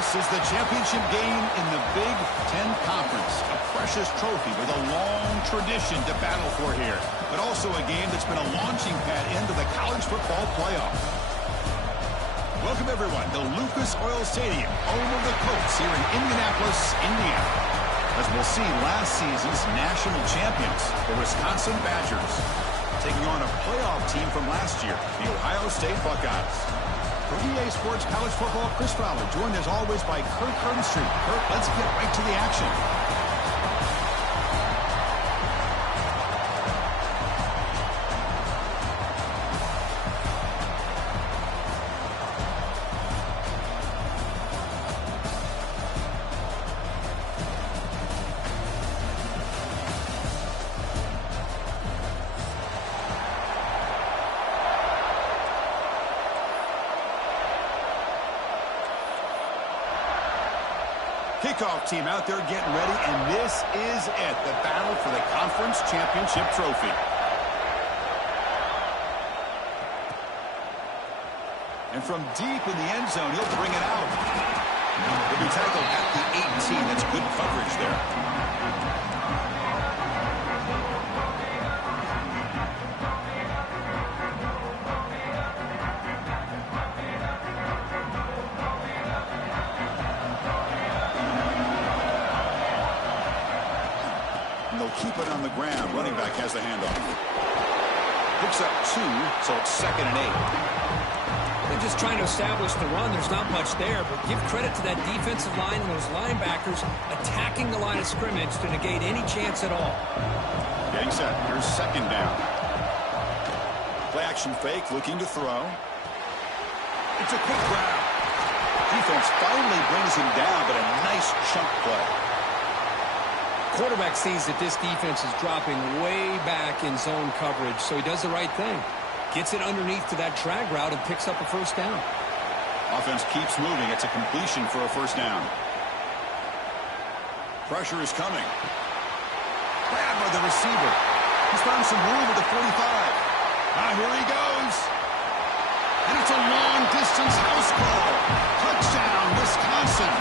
This is the championship game in the Big Ten Conference. A precious trophy with a long tradition to battle for here. But also a game that's been a launching pad into the college football playoff. Welcome, everyone, to Lucas Oil Stadium, home of the Colts here in Indianapolis, Indiana. As we'll see, last season's national champions, the Wisconsin Badgers, taking on a playoff team from last year, the Ohio State Buckeyes. For EA Sports College Football, Chris Fowler, joined as always by Kurt Kernstreet. Kurt, let's get right to the action. Kickoff team out there getting ready, and this is it, the battle for the conference championship trophy. And from deep in the end zone, he'll bring it out. He'll be tackled at the 18. That's good coverage there. Keep it on the ground. Running back has the handoff. Picks up 2, so it's 2nd and 8. They're just trying to establish the run. There's not much there, but give credit to that defensive line and those linebackers attacking the line of scrimmage to negate any chance at all. Getting set. Here's 2nd down. Play action fake, looking to throw. It's a quick grab. Defense finally brings him down, but a nice chunk play. Quarterback sees that this defense is dropping way back in zone coverage, so he does the right thing. Gets it underneath to that drag route and picks up a 1st down. Offense keeps moving. It's a completion for a 1st down. Pressure is coming. Grab by the receiver. He's found some room at the 45. Here he goes. And it's a long-distance house call. Touchdown, Wisconsin.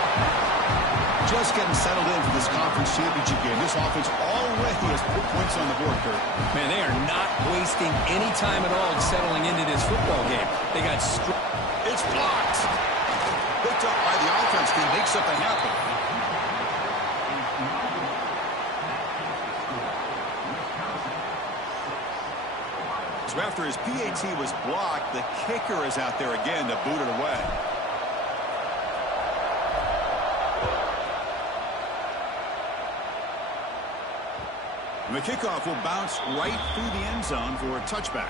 Just getting settled in for this conference championship game. This offense already has put points on the board, Kurt. Man, they are not wasting any time at all settling into this football game. They got It's blocked. Picked up by the offense. Can make something happen. So after his PAT was blocked, the kicker is out there again to boot it away. And the kickoff will bounce right through the end zone for a touchback.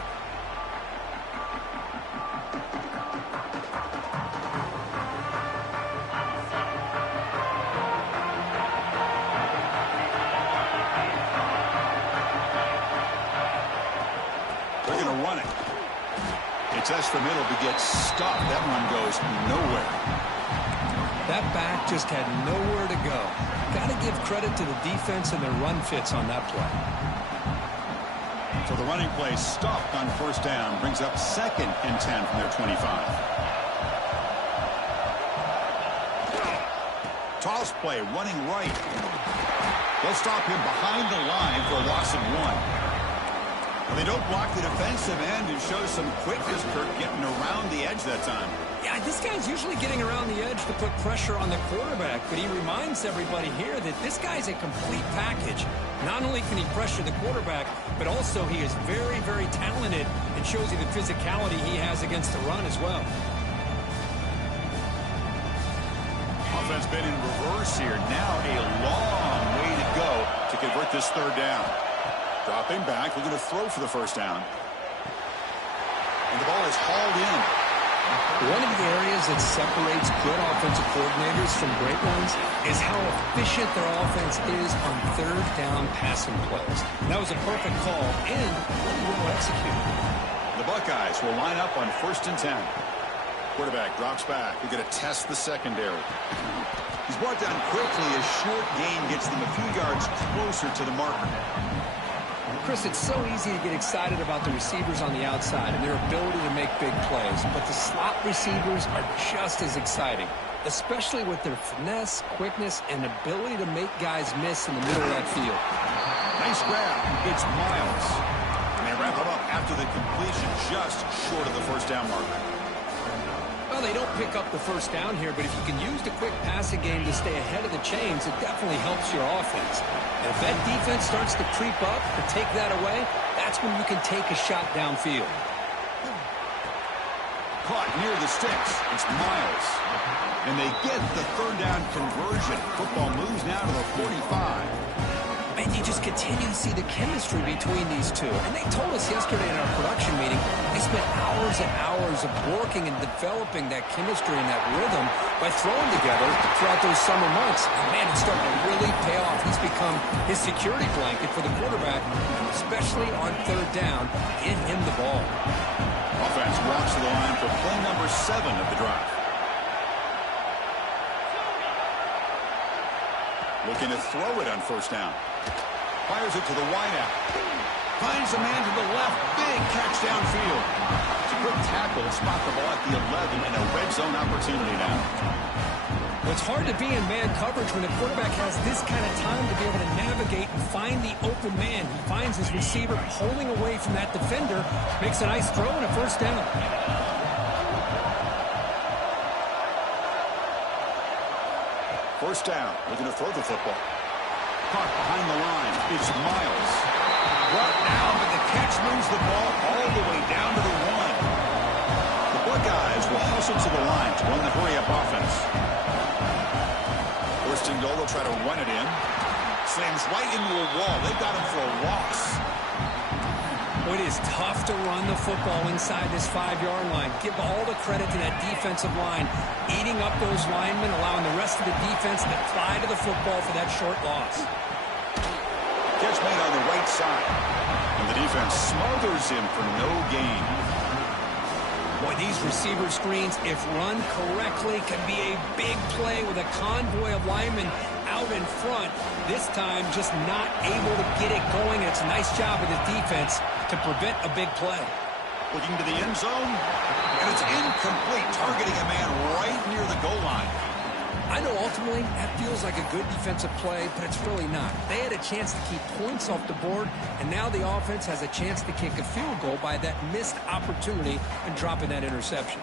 They're going to run it. It's S for middle to get stuck. That one goes nowhere. That back just had nowhere to go. Got to give credit to the defense and their run fits on that play. So the running play stopped on 1st down. Brings up 2nd and 10 from their 25. Toss play, running right. They'll stop him behind the line for a loss of 1. Well, they don't block the defensive end and show some quickness, Kirk, getting around the edge that time. Yeah, this guy's usually getting around the edge to put pressure on the quarterback, but he reminds everybody here that this guy's a complete package. Not only can he pressure the quarterback, but also he is very, very talented and shows you the physicality he has against the run as well. Offense been in reverse here. Now a long way to go to convert this 3rd down. Dropping back, looking to throw for the 1st down. And the ball is hauled in. One of the areas that separates good offensive coordinators from great ones is how efficient their offense is on 3rd down passing plays. That was a perfect call and really well executed. The Buckeyes will line up on 1st and 10. Quarterback drops back. We're going to test the secondary. He's brought down quickly. A short gain gets them a few yards closer to the marker. Chris, it's so easy to get excited about the receivers on the outside and their ability to make big plays, but the slot receivers are just as exciting. especially with their finesse, quickness, and ability to make guys miss in the middle of that field. Nice grab. It's Miles. And they wrap it up after the completion, just short of the first down marker. Well, they don't pick up the first down here, but if you can use the quick passing game to stay ahead of the chains, it definitely helps your offense. And if that defense starts to creep up or take that away, that's when you can take a shot downfield. Caught near the sticks. It's Miles. And they get the third down conversion. Football moves now to the 45. And you just continue to see the chemistry between these two. And they told us yesterday in our production meeting, they spent hours and hours of working and developing that chemistry and that rhythm by throwing together throughout those summer months. And man, it's starting to really pay off. He's become his security blanket for the quarterback, especially on third down. Get him the ball. Offense walks to the line for play number 7 of the drive. Looking to throw it on first down. Fires it to the wideout. Finds a man to the left. Big catch downfield. It's a good tackle to spot the ball at the 11 and a red zone opportunity now. Well, it's hard to be in man coverage when the quarterback has this kind of time to be able to navigate and find the open man. He finds his receiver pulling away from that defender. Makes a nice throw and a first down. First down. Looking to throw the football. Caught behind the line. It's Miles. Brought down, but the catch moves the ball all the way down to the 1. The Buckeyes will hustle to the line to run the hurry-up offense. First and goal, they'll try to run it in. Slams right into a wall. They've got him for a loss. It is tough to run the football inside this 5-yard line. Give all the credit to that defensive line, eating up those linemen, allowing the rest of the defense to fly to the football for that short loss. Catch made on the right side. And the defense smothers him for no gain. Boy, these receiver screens, if run correctly, can be a big play with a convoy of linemen out in front. This time, just not able to get it going. It's a nice job of the defense to prevent a big play. Looking to the end zone, and it's incomplete, targeting a man right near the goal line. I know ultimately that feels like a good defensive play, but it's really not. They had a chance to keep points off the board, and now the offense has a chance to kick a field goal by that missed opportunity and dropping that interception.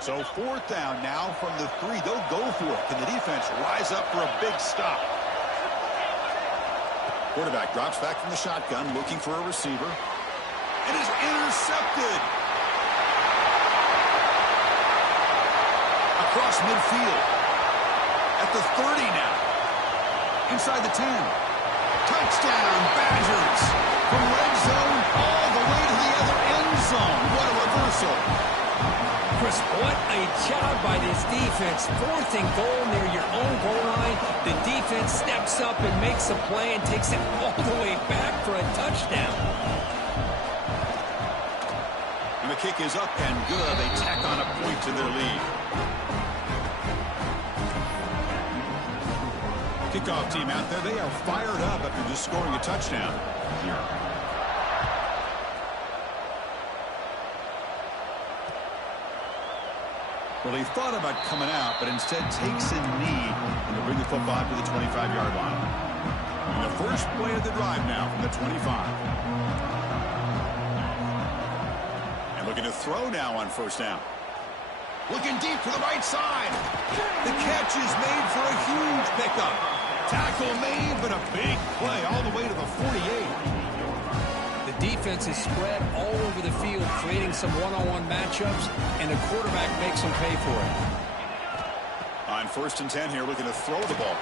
So fourth down now from the 3. They'll go for it. Can the defense rise up for a big stop? Quarterback drops back from the shotgun, looking for a receiver. It is intercepted. Across midfield. At the 30 now. Inside the 10. Touchdown, Badgers. From red zone all the way to the other end zone. What a reversal. Chris, what a job by this defense. 4th and goal near your own goal line. The defense steps up and makes a play and takes it all the way back for a touchdown. And the kick is up and good. They tack on a point to their lead. Kickoff team out there. They are fired up after just scoring a touchdown. Well, he thought about coming out, but instead takes a knee and to bring the football to the 25-yard line. And the first play of the drive now from the 25. And looking to throw now on first down. Looking deep to the right side. The catch is made for a huge pickup. Tackle made, but a big play all the way to the 48. Defense is spread all over the field, creating some one-on-one matchups, and the quarterback makes them pay for it. On 1st and 10 here, looking to throw the ball.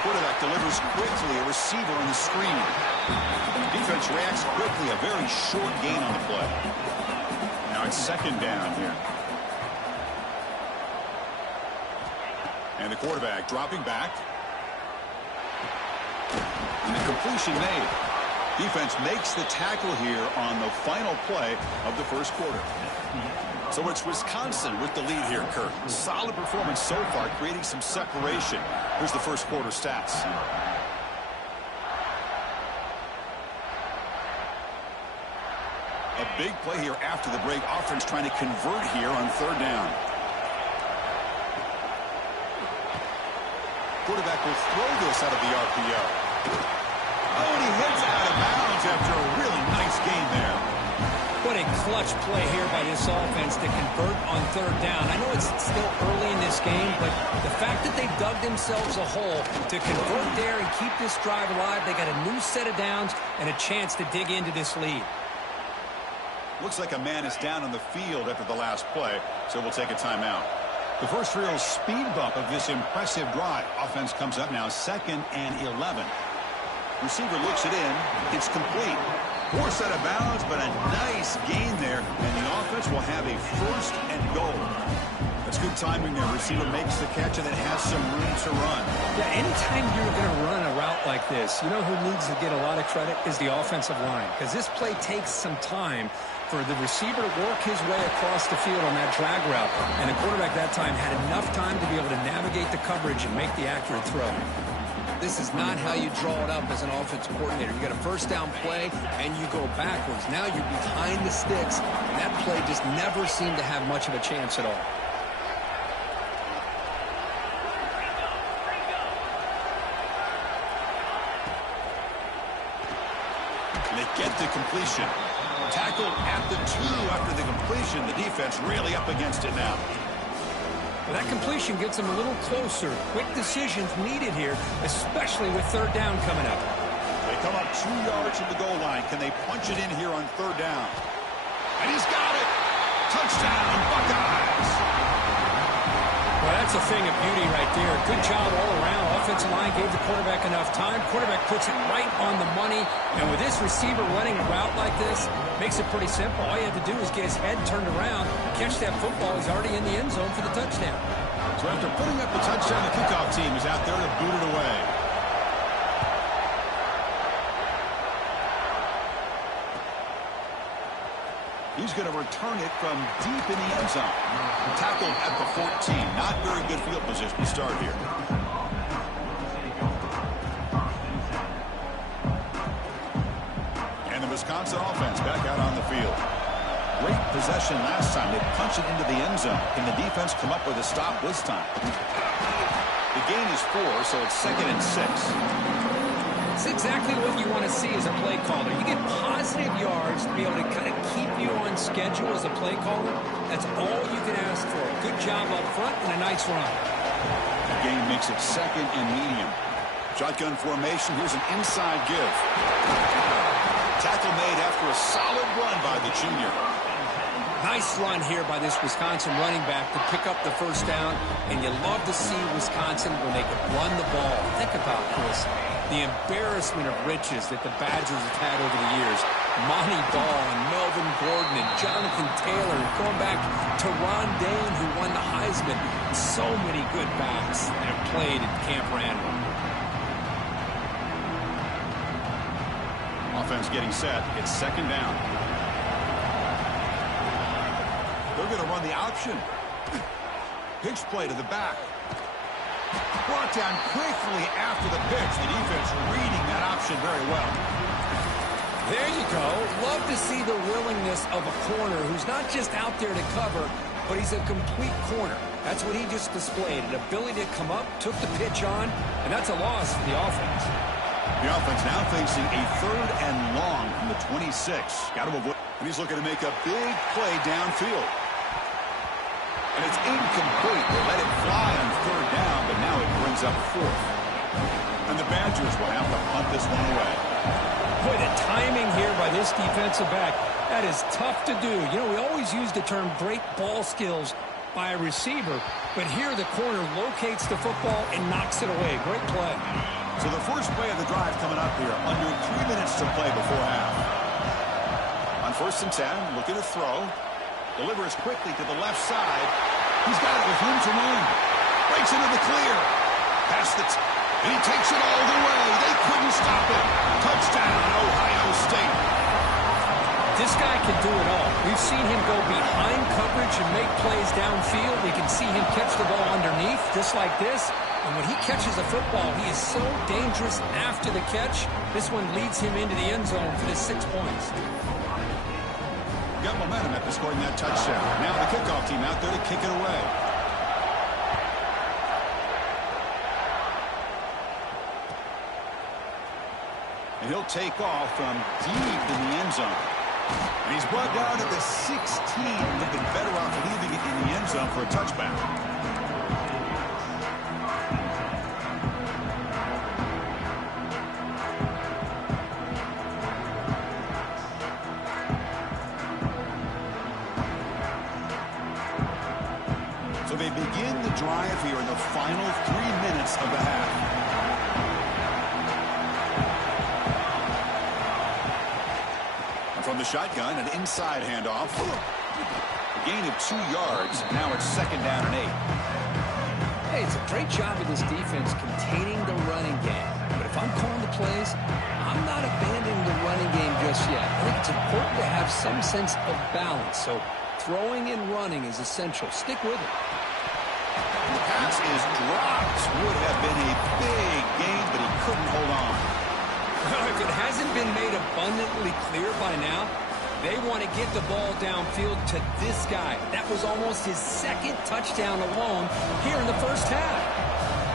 Quarterback delivers quickly, a receiver on the screen. The defense reacts quickly, a very short gain on the play. Now it's 2nd down here. And the quarterback dropping back. And the completion made. Defense makes the tackle here on the final play of the first quarter. So it's Wisconsin with the lead here, Kirk. Solid performance so far, creating some separation. Here's the first quarter stats. Big play here after the break. Offense trying to convert here on third down. Quarterback will throw this out of the RPO. Oh, and he hits out of bounds after a really nice game there. What a clutch play here by this offense to convert on third down. I know it's still early in this game, but the fact that they dug themselves a hole to convert there and keep this drive alive, they got a new set of downs and a chance to dig into this lead. Looks like a man is down on the field after the last play, so we'll take a timeout. The first real speed bump of this impressive drive. Offense comes up now 2nd and 11. Receiver looks it in. It's complete. Poor set of bounds, but a nice gain there, and the offense will have a 1st and goal. That's good timing there. Receiver makes the catch, and it has some room to run. Yeah, anytime you're going to run a route like this, you know who needs to get a lot of credit is the offensive line, because this play takes some time for the receiver to work his way across the field on that drag route, and the quarterback that time had enough time to be able to navigate the coverage and make the accurate throw. This is not how you draw it up as an offensive coordinator. You got a first down play, and you go backwards. Now you're behind the sticks, and that play just never seemed to have much of a chance at all. And they get the completion. Tackled at the 2 after the completion. The defense really up against it now. Well, that completion gets them a little closer. Quick decisions needed here, especially with third down coming up. They come up 2 yards from the goal line. Can they punch it in here on third down? And he's got it. Touchdown, Buckeyes. Well, that's a thing of beauty right there. Good job all around. Offensive line gave the quarterback enough time. Quarterback puts it right on the money. And with this receiver running a route like this, makes it pretty simple. All you have to do is get his head turned around, catch that football. He's already in the end zone for the touchdown. So after putting up the touchdown, the kickoff team is out there to boot it away. He's going to return it from deep in the end zone. Tackled at the 14. Not very good field position to start here. And the Wisconsin offense back out on the field. Great possession last time. They punched it into the end zone. Can the defense come up with a stop this time? The gain is 4, so it's 2nd and 6. It's exactly what you want to see as a play caller. You get positive yards to be able to kind of keep you on schedule as a play caller. That's all you can ask for. Good job up front and a nice run. The gain makes it 2nd and medium. Shotgun formation. Here's an inside give. Tackle made after a solid run by the junior. Nice run here by this Wisconsin running back to pick up the first down, and you love to see Wisconsin when they can run the ball. Think about this, the embarrassment of riches that the Badgers have had over the years. Monty Ball and Melvin Gordon and Jonathan Taylor, and going back to Ron Dane, who won the Heisman. So many good backs that have played at Camp Randall. Offense getting set. It's 2nd down. They're going to run the option. Pitch play to the back. Brought down quickly after the pitch. The defense reading that option very well. There you go. Love to see the willingness of a corner who's not just out there to cover, but he's a complete corner. That's what he just displayed, an ability to come up, took the pitch on, and that's a loss for the offense. The offense now facing a 3rd and long from the 26. Got to avoid. And he's looking to make a big play downfield. And it's incomplete. They let it fly on 3rd down, but now it brings up 4th. And the Badgers will have to punt this one away. Boy, the timing here by this defensive back, that is tough to do. You know, we always use the term great ball skills by a receiver, but here the corner locates the football and knocks it away. Great play. So the first play of the drive coming up here, under 3 minutes to play before half. On 1st and 10, looking to throw. Delivers quickly to the left side. He's got it with room to run. Breaks into the clear. Past it. And he takes it all the way. They couldn't stop it. Touchdown, Ohio State. This guy can do it all. We've seen him go behind coverage and make plays downfield. We can see him catch the ball underneath, just like this. And when he catches a football, he is so dangerous after the catch. This one leads him into the end zone for the 6 points. got momentum after scoring that touchdown. Now the kickoff team out there to kick it away. And he'll take off from deep in the end zone. And he's brought down at the 16. They've been better off leaving it in the end zone for a touchback. So they begin the drive here in the final 3 minutes of the half. From the shotgun, an inside handoff. A gain of 2 yards. Now it's 2nd down and 8. Hey, it's a great job of this defense containing the running game. But if I'm calling the plays, I'm not abandoning the running game just yet. I think it's important to have some sense of balance. So throwing and running is essential. Stick with it. And the pass is dropped. Would have been a big gain, but he couldn't hold on. If it hasn't been made abundantly clear by now, they want to get the ball downfield to this guy. That was almost his 2nd touchdown alone here in the first half.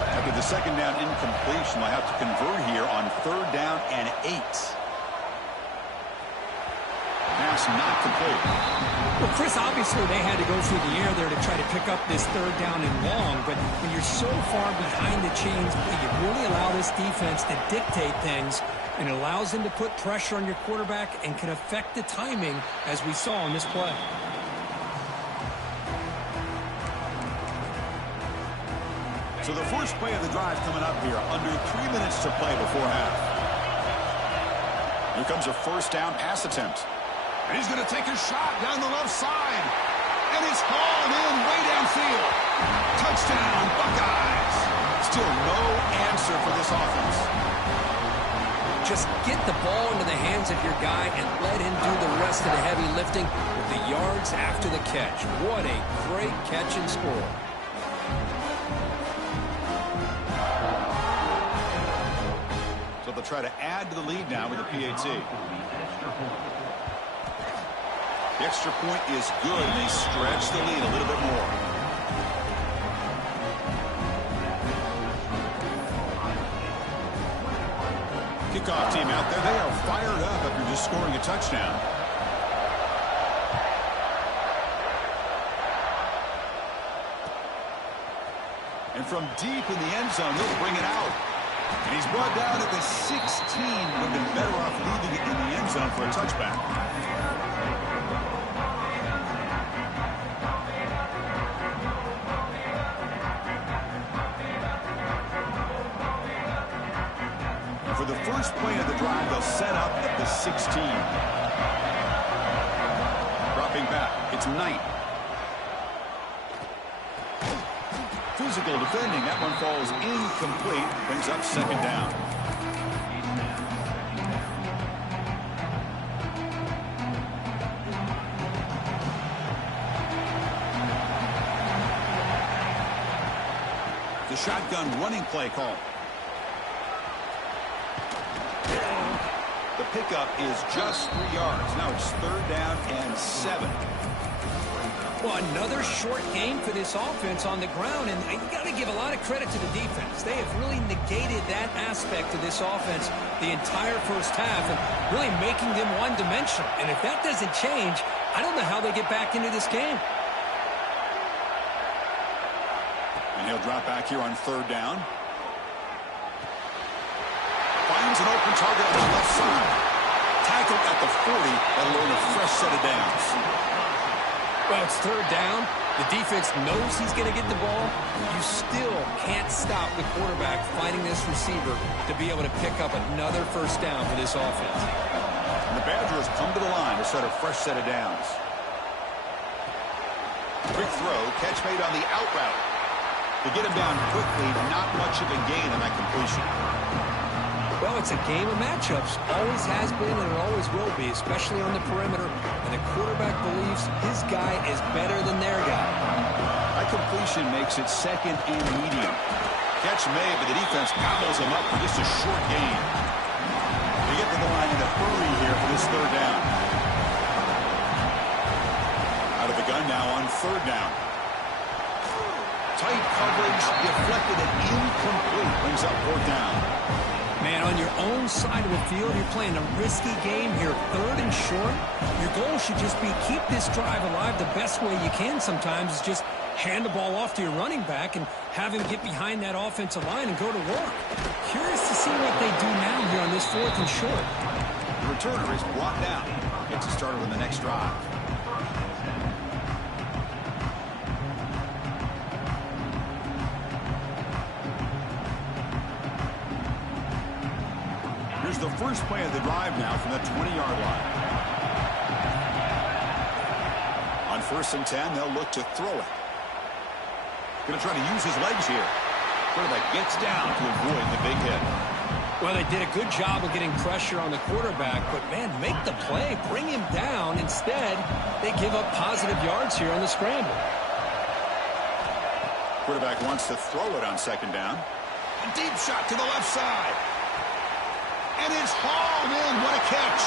After the 2nd down incompletion, they'll have to convert here on 3rd down and 8. Pass not complete. Well, Chris, obviously they had to go through the air there to try to pick up this 3rd down and long, but when you're so far behind the chains, you really allow this defense to dictate things, and it allows them to put pressure on your quarterback and can affect the timing, as we saw on this play. So the first play of the drive coming up here, under 3 minutes to play before half. Here comes a 1st down pass attempt. And he's going to take a shot down the left side. And it's hauled in way downfield. Touchdown, Buckeyes. Still no answer for this offense. Just get the ball into the hands of your guy and let him do the rest of the heavy lifting with the yards after the catch. What a great catch and score. So they'll try to add to the lead now with the PAT. The extra point is good, and they stretch the lead a little bit more. Kickoff team out there, they are fired up after just scoring a touchdown. And from deep in the end zone, they'll bring it out. And he's brought down at the 16. Would have been better off leaving it in the end zone for a touchback. For the first play of the drive, they'll set up at the 16. Dropping back, it's Knight. Physical defending, that one falls incomplete, brings up 2nd down. The shotgun running play call. The pickup is just 3 yards. Now it's 3rd down and 7. Well, another short game for this offense on the ground, and you got to give a lot of credit to the defense. They have really negated that aspect of this offense the entire first half and really making them one-dimensional. And if that doesn't change, I don't know how they get back into this game. And he'll drop back here on 3rd down. Finds an open target on the left side. Tackled at the 40. That'll earn a fresh set of downs. Well, it's 3rd down. The defense knows he's going to get the ball. You still can't stop the quarterback fighting this receiver to be able to pick up another 1st down for this offense. And the Badgers come to the line to set a fresh set of downs. Quick throw, catch made on the out route. To get him down quickly, not much of a gain on that completion. Well, it's a game of matchups. Always has been and it always will be, especially on the perimeter. And the quarterback believes his guy is better than their guy. That completion makes it 2nd and medium. Catch made, but the defense gobbles him up for just a short gain. They get to the line in a hurry here for this 3rd down. now on 3rd down. Tight coverage, deflected and incomplete. Brings up 4th down. Man, on your own side of the field, you're playing a risky game here. 3rd and short. Your goal should just be keep this drive alive the best way you can sometimes is just hand the ball off to your running back and have him get behind that offensive line and go to work. Curious to see what they do now here on this 4th and short. The returner is brought down. Gets a starter in the next drive. Here's the first play of the drive now from the 20-yard line. On 1st and 10, they'll look to throw it. Going to try to use his legs here. Quarterback gets down to avoid the big hit. Well, they did a good job of getting pressure on the quarterback, but, man, make the play. Bring him down. Instead, they give up positive yards here on the scramble. Quarterback wants to throw it on 2nd down. A deep shot to the left side. And it's hauled in. What a catch.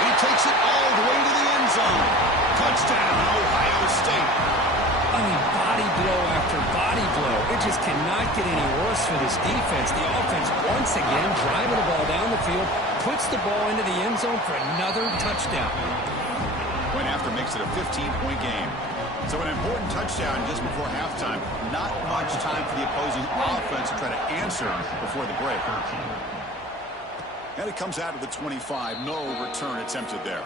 And he takes it all the way to the end zone. Touchdown, Ohio State. I mean, body blow after body blow. It just cannot get any worse for this defense. The offense, once again, driving the ball down the field, puts the ball into the end zone for another touchdown. Point after makes it a 15-point game. So an important touchdown just before halftime. Not much time for the opposing offense to try to answer before the break. And it comes out of the 25. No return attempted there.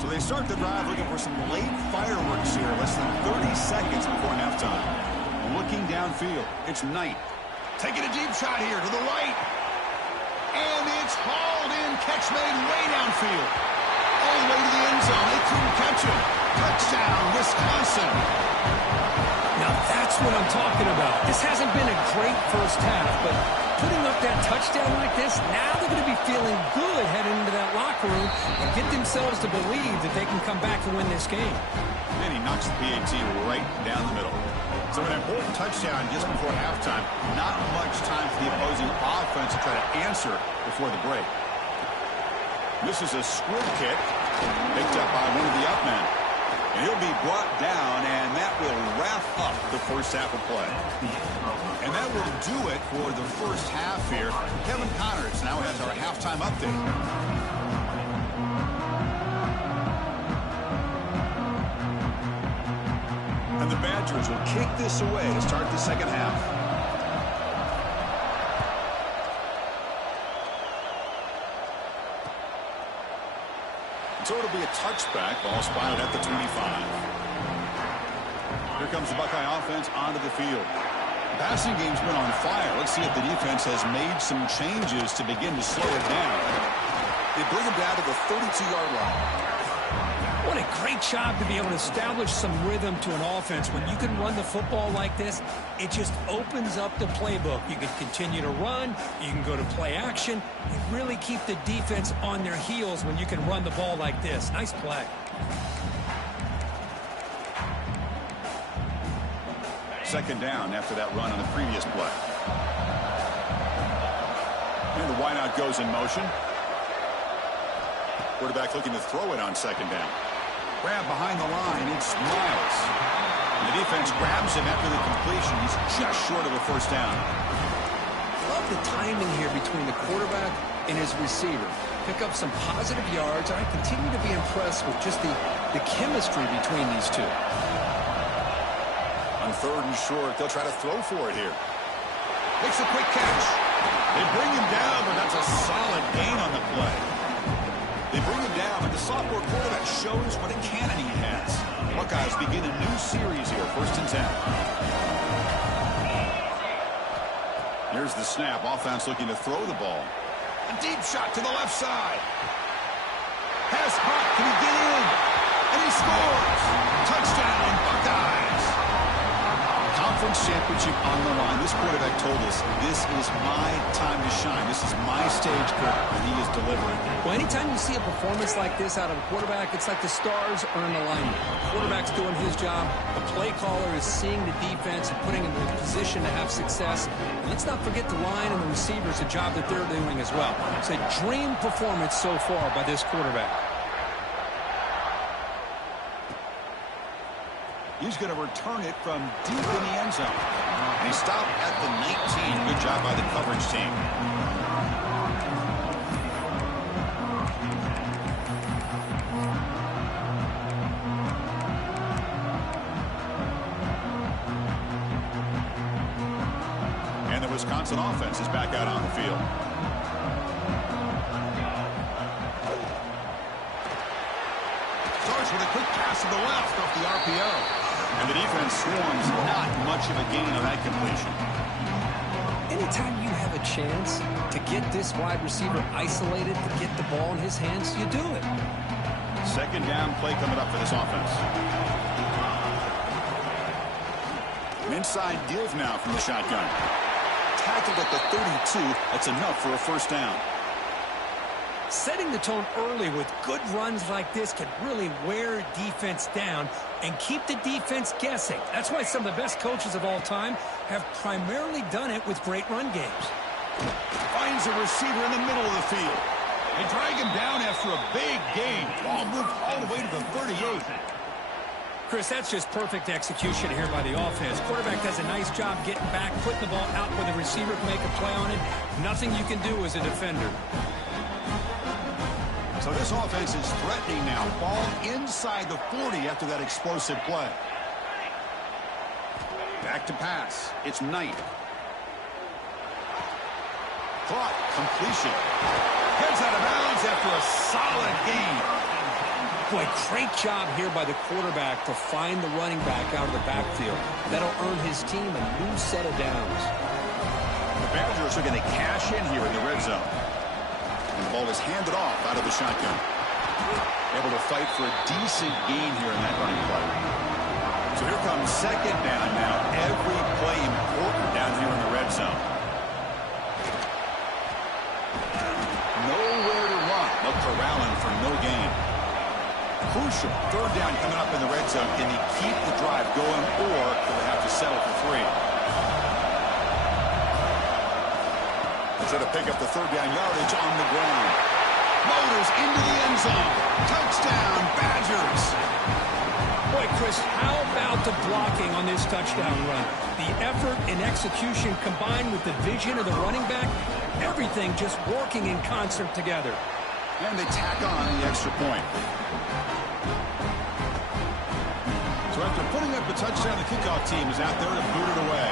So they start the drive looking for some late fireworks here. Less than 30 seconds before halftime. Looking downfield. It's Knight. Taking a deep shot here to the right. And it's hauled in. Catch made way downfield. All the way to the end zone. They couldn't catch him. Touchdown, Wisconsin. Now that's what I'm talking about. This hasn't been a great first half, but putting up that touchdown like this, now they're going to be feeling good heading into that locker room and get themselves to believe that they can come back and win this game. And he knocks the PAT right down the middle. So an important touchdown just before halftime. Not much time for the opposing offense to try to answer before the break. This is a squib kick picked up by one of the up men. And he'll be brought down, and that will wrap up the first half of play. And that will do it for the first half here. Kevin Connors now has our halftime update. And the Badgers will kick this away to start the second half. So it'll be a touchback. Ball spotted at the 25. Here comes the Buckeye offense onto the field. The passing game's been on fire. Let's see if the defense has made some changes to begin to slow it down. They bring him down to the 32-yard line. What a great job to be able to establish some rhythm to an offense. When you can run the football like this, it just opens up the playbook. You can continue to run. You can go to play action. You really keep the defense on their heels when you can run the ball like this. Nice play. Second down after that run on the previous play. And the wideout goes in motion. Quarterback looking to throw it on second down. Grab behind the line. It's Miles. And the defense grabs him after the completion. He's just short of a first down. Love the timing here between the quarterback and his receiver. Pick up some positive yards. I continue to be impressed with just the chemistry between these two. On third and short, they'll try to throw for it here. Makes a quick catch. They bring him down, but that's a solid gain on the play. They bring him down, but the sophomore quarterback shows what a cannon he has. Buckeyes begin a new series here, 1st and 10. Here's the snap. Offense looking to throw the ball. A deep shot to the left side. Pass hot. Can he get in? And he scores. Touchdown, Buckeyes. Conference championship on the line. This quarterback told us, this is my time to shine. This is my stage, Kirk, and he is delivering. Well, anytime you see a performance like this out of a quarterback, it's like the stars are in alignment. The quarterback's doing his job. The play caller is seeing the defense and putting him in a position to have success. And let's not forget the line and the receivers, the job that they're doing as well. It's a dream performance so far by this quarterback. He's going to return it from deep in the end zone. And he stopped at the 19. Good job by the coverage team. And the Wisconsin offense is back out on the field. Starts with a quick pass to the left off the RPO. And the defense swarms, not much of a gain on that completion. Anytime you have a chance to get this wide receiver isolated, to get the ball in his hands, you do it. Second down play coming up for this offense. An inside give now from the shotgun. Tackled at the 32. That's enough for a first down. Setting the tone early with good runs like this can really wear defense down and keep the defense guessing. That's why some of the best coaches of all time have primarily done it with great run games. Finds a receiver in the middle of the field. They drag him down after a big gain. Ball moved all the way to the 38. Chris, that's just perfect execution here by the offense. Quarterback does a nice job getting back, putting the ball out where the receiver can make a play on it. Nothing you can do as a defender. So this offense is threatening now. Ball inside the 40 after that explosive play. Back to pass. It's Knight. Caught. Completion. Heads out of bounds after a solid gain. Boy, great job here by the quarterback to find the running back out of the backfield. That'll earn his team a new set of downs. The Badgers are going to cash in here in the red zone. And the ball is handed off out of the shotgun. Able to fight for a decent gain here in that running play. So here comes second down now. Every play important down here in the red zone. Nowhere to run. They'll corral him for no gain. Crucial. Third down coming up in the red zone. Can he keep the drive going, or do they have to settle for 3? Trying to pick up the third down yardage on the ground. Motors into the end zone. Touchdown, Badgers. Boy, Chris, how about the blocking on this touchdown run? The effort and execution combined with the vision of the running back, everything just working in concert together. And they tack on the extra point. So after putting up a touchdown, the kickoff team is out there to boot it away.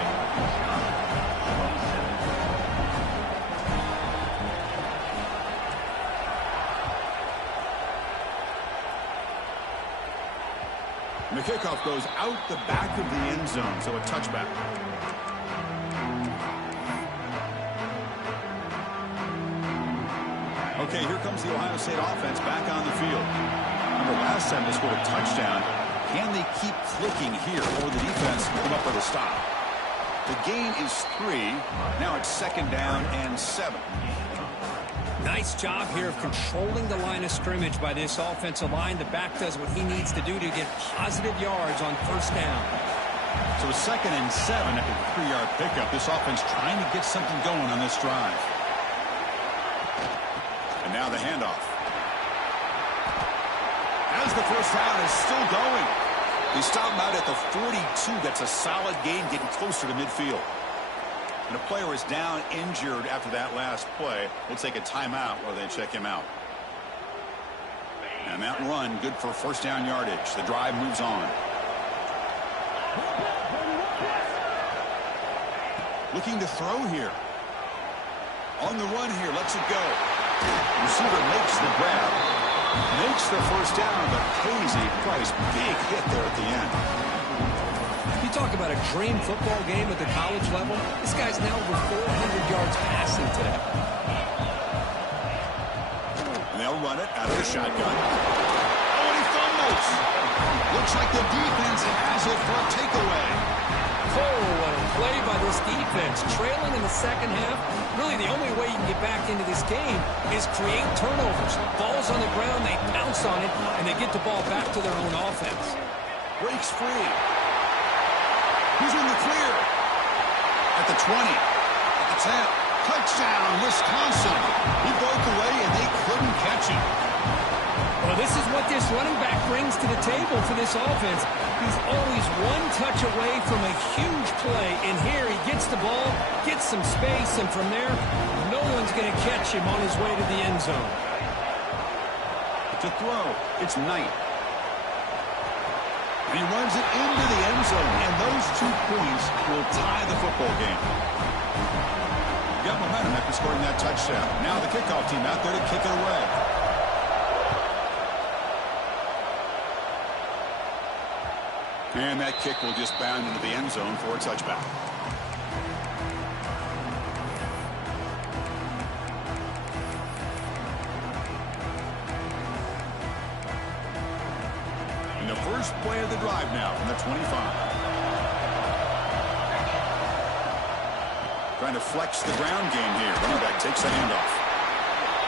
And the kickoff goes out the back of the end zone, so a touchback. Okay, here comes the Ohio State offense back on the field. Remember, last time they scored a touchdown. Can they keep clicking here, or the defense come up with a stop? The gain is 3. Now it's second down and 7. Nice job here of controlling the line of scrimmage by this offensive line. The back does what he needs to do to get positive yards on first down. So second and 7 after the 3-yard pickup. This offense trying to get something going on this drive. And now the handoff. As the first down is still going. They stop him out at the 42. That's a solid gain, getting closer to midfield. And a player is down injured after that last play. We'll take a timeout while they check him out. And that run, good for first down yardage. The drive moves on. Looking to throw here. On the run here, lets it go. Receiver makes the grab. Makes the first down, but pays a price. Big hit there at the end. You talk about a dream football game at the college level. This guy's now over 400 yards passing today. And they'll run it out of the shotgun. Oh, and he fumbles. Looks like the defense has it for a takeaway. Oh, what a play by this defense. Trailing in the second half. Really, the only way you can get back into this game is create turnovers. Ball's on the ground, they pounce on it, and they get the ball back to their own offense. breaks free. He's in the clear. At the 20. At the 10. Touchdown, Wisconsin. He broke away, and they couldn't catch him. Well, this is what this running back brings to the table for this offense. He's always one touch away from a huge play. And here he gets the ball, gets some space, and from there, no one's going to catch him on his way to the end zone. To throw, it's Knight. And he runs it into the end zone, and those 2 points will tie the football game. Got momentum after scoring that touchdown. Now the kickoff team out there to kick it away. And that kick will just bound into the end zone for a touchback. And the first play of the drive now from the 25. Trying to flex the ground game here. Running back takes the handoff.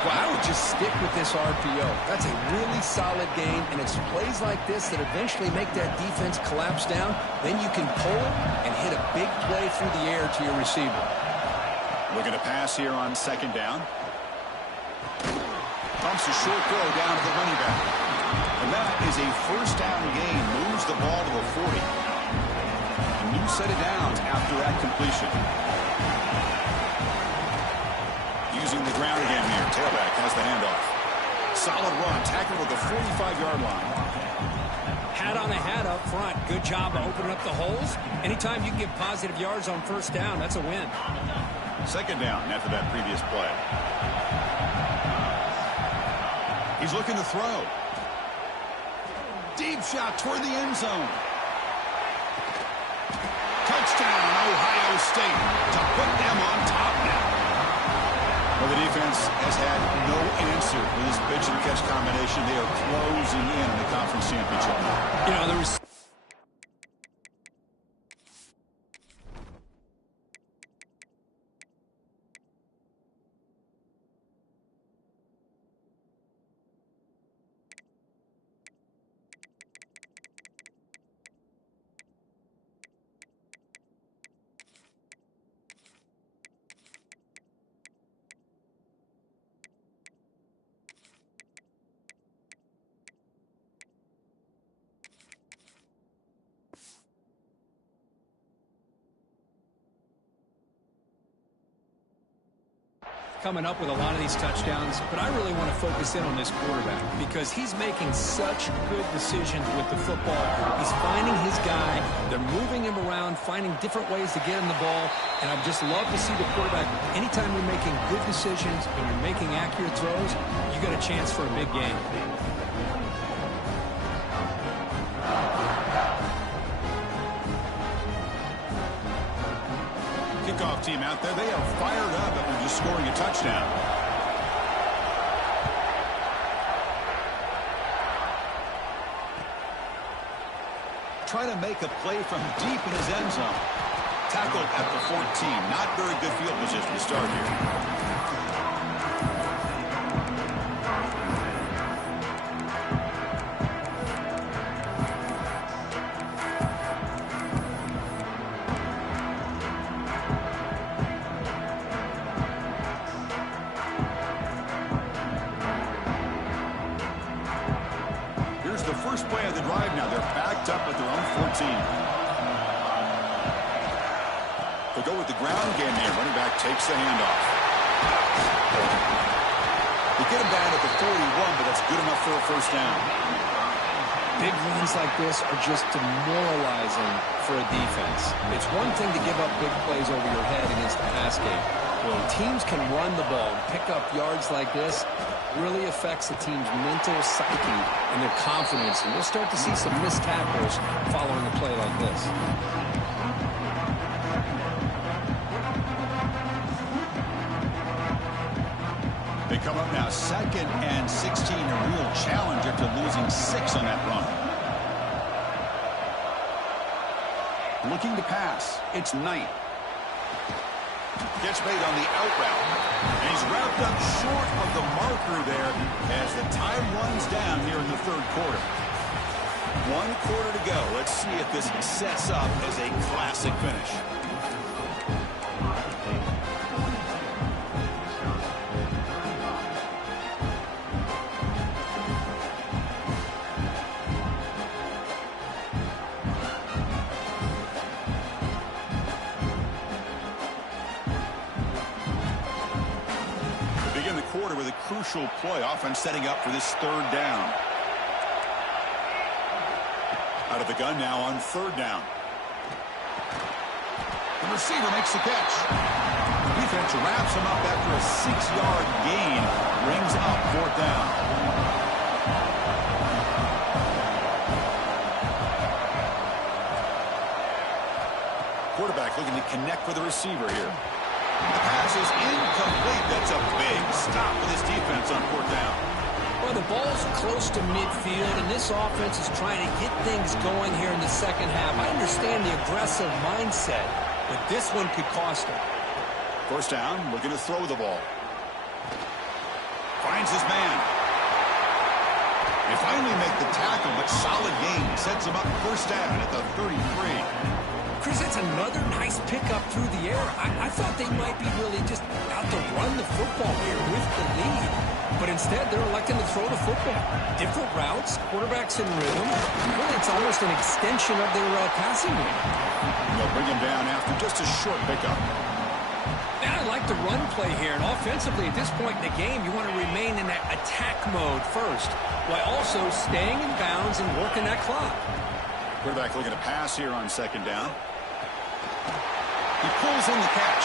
Well, I would just stick with this RPO. That's a really solid game, and it's plays like this that eventually make that defense collapse down. Then you can pull and hit a big play through the air to your receiver. Looking to pass here on second down. Pumps a short throw down to the running back. And that is a first down gain. Moves the ball to the 40. A new set of downs after that completion. Using the ground again here. Tailback has the handoff. Solid run. Tackled at the 45-yard line. Hat on a hat up front. Good job of opening up the holes. Anytime you can get positive yards on first down, that's a win. Second down after that previous play. He's looking to throw. Deep shot toward the end zone. Touchdown, Ohio State, to put them on top now. Well, the defense has had no answer for this pitch and catch combination. They are closing in on the conference championship. You know, there was... coming up with a lot of these touchdowns, but I really want to focus in on this quarterback because he's making such good decisions with the football. He's finding his guy. They're moving him around, finding different ways to get him the ball, and I'd just love to see the quarterback. Anytime you're making good decisions and you're making accurate throws, you got a chance for a big game. Kickoff team out there, they are fired up after just scoring a touchdown. Trying to make a play from deep in his end zone. Tackled at the 14. Not very good field position to start here. The first play of the drive now. They're backed up at their own 14. They'll go with the ground game here. Running back takes the handoff. They get him down at the 41, but that's good enough for a first down. Big runs like this are just demoralizing for a defense. It's one thing to give up big plays over your head against the pass game. When teams can run the ball and pick up yards like this, really affects the team's mental psyche and their confidence. And we'll start to see some missed tackles following a play like this. They come up now 2nd and 16, a real challenge after losing 6 on that run. Looking to pass. It's Knight. Gets made on the out route. And he's wrapped up short of the marker there as the time runs down here in the third quarter. 1 quarter to go. Let's like this sets up as a classic finish. Quarter with a crucial play, offense setting up for this third down. Out of the gun now on third down. The receiver makes the catch. The defense wraps him up after a 6-yard gain. Brings up fourth down. Quarterback looking to connect with the receiver here. The pass is incomplete. That's a big stop with his defense on fourth down. Well, the ball's close to midfield, and this offense is trying to get things going here in the second half. I understand the aggressive mindset, but this one could cost him. First down, looking to throw the ball. Finds his man. They finally make the tackle, but solid gain. Sets him up first down at the 33. Chris, that's another nice pickup through the air. I thought they might be really just out to run the football here with the lead. But instead, they're electing to throw the football. Different routes, quarterbacks in rhythm. Really, it's almost an extension of their passing game. They'll bring him down after just a short pickup. Now, I like the run play here. And offensively, at this point in the game, you want to remain in that attack mode first, while also staying in bounds and working that clock. Quarterback looking to pass here on second down. He pulls in the catch.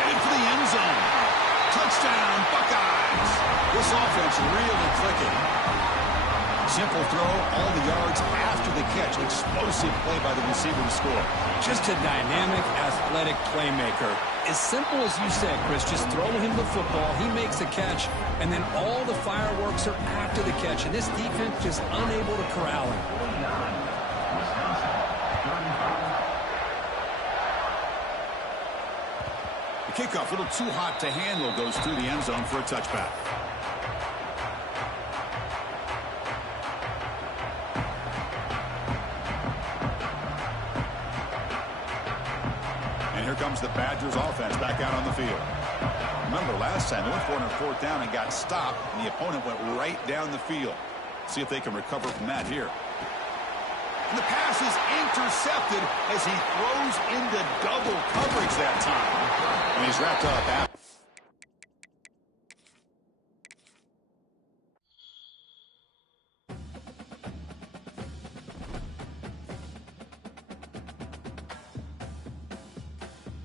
Headed for the end zone. Touchdown, Buckeyes. This offense really clicking. Simple throw, all the yards after the catch. Explosive play by the receiver to score. Just a dynamic, athletic playmaker. As simple as you said, Chris, just throw him the football, he makes the catch, and then all the fireworks are after the catch. And this defense just unable to corral him. The kickoff, a little too hot to handle, goes through the end zone for a touchback. And here comes the Badgers offense back out on the field. Remember, last time they went for it on fourth down and got stopped, and the opponent went right down the field. See if they can recover from that here. And the pass is intercepted as he throws into double coverage that time. And he's wrapped up